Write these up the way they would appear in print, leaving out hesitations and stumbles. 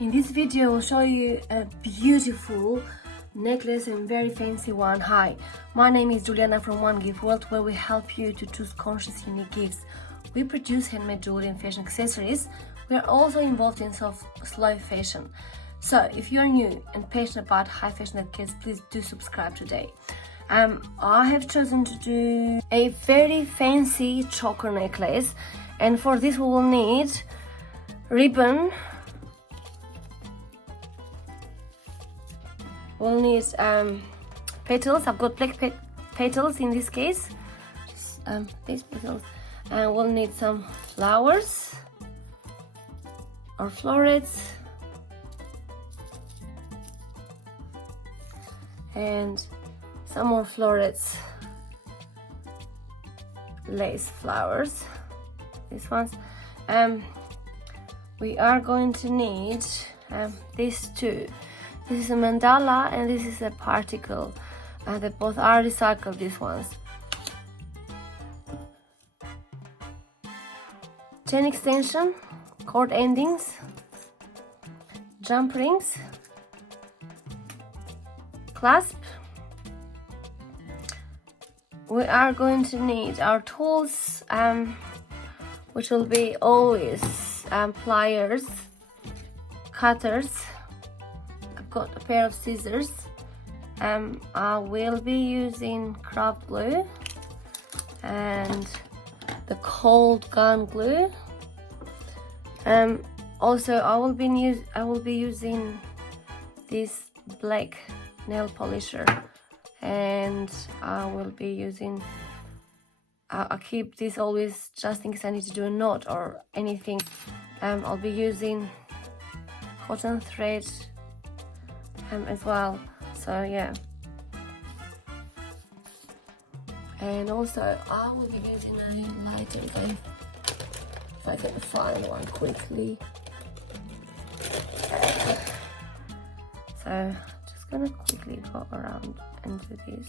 In this video, I will show you a beautiful necklace and very fancy one. Hi, my name is Juliana from One Gift World, where we help you to choose conscious, unique gifts. We produce handmade jewelry and fashion accessories. We are also involved in slow fashion. So if you're new and passionate about high fashion necklaces, please do subscribe today. I have chosen to do a very fancy choker necklace, and for this we will need ribbon. We'll need petals. I've got black petals in this case, just these petals, and we'll need some flowers or florets, and some more florets, lace flowers, these ones. We are going to need these two. This is a mandala and this is a particle. They both are recycled, these ones. Chain extension, cord endings, jump rings, clasp. We are going to need our tools, which will be always pliers, cutters. Got a pair of scissors. I will be using craft glue and the cold gun glue. Also I will be using this black nail polisher, and I will be using I keep this always just in case I need to do a knot or anything. I'll be using cotton thread as well, so yeah. And also I will be using a lighter if I can find one quickly. So just gonna quickly go around and do this.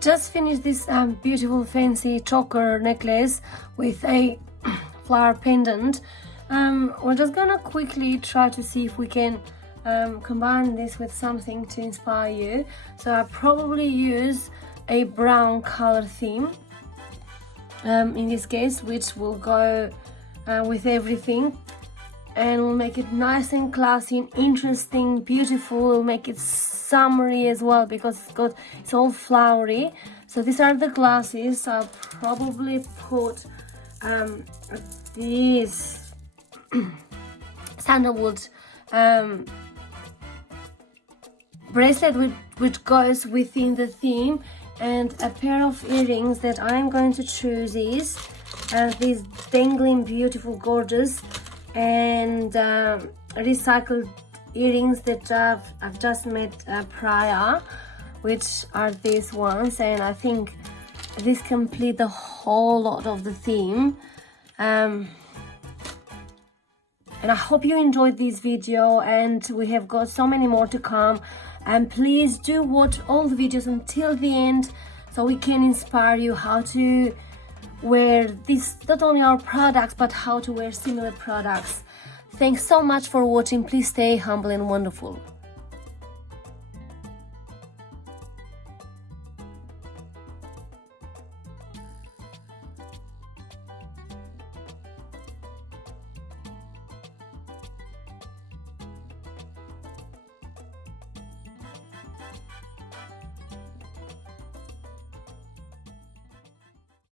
Just finished this beautiful fancy choker necklace with a flower pendant. We're just gonna quickly try to see if we can combine this with something to inspire you. So I probably use a brown color theme in this case, which will go with everything, and we'll make it nice and classy and interesting, beautiful. We'll make it summery as well because it's all flowery. So these are the glasses. I'll probably put these sandalwood bracelet which goes within the theme, and a pair of earrings that I'm going to choose is these dangling, beautiful, gorgeous, and recycled earrings that I've just made prior, which are these ones, and I think this complete the whole lot of the theme. And I hope you enjoyed this video, and we have got so many more to come. And please do watch all the videos until the end so we can inspire you how to wear this, not only our products, but how to wear similar products. Thanks so much for watching. Please stay humble and wonderful.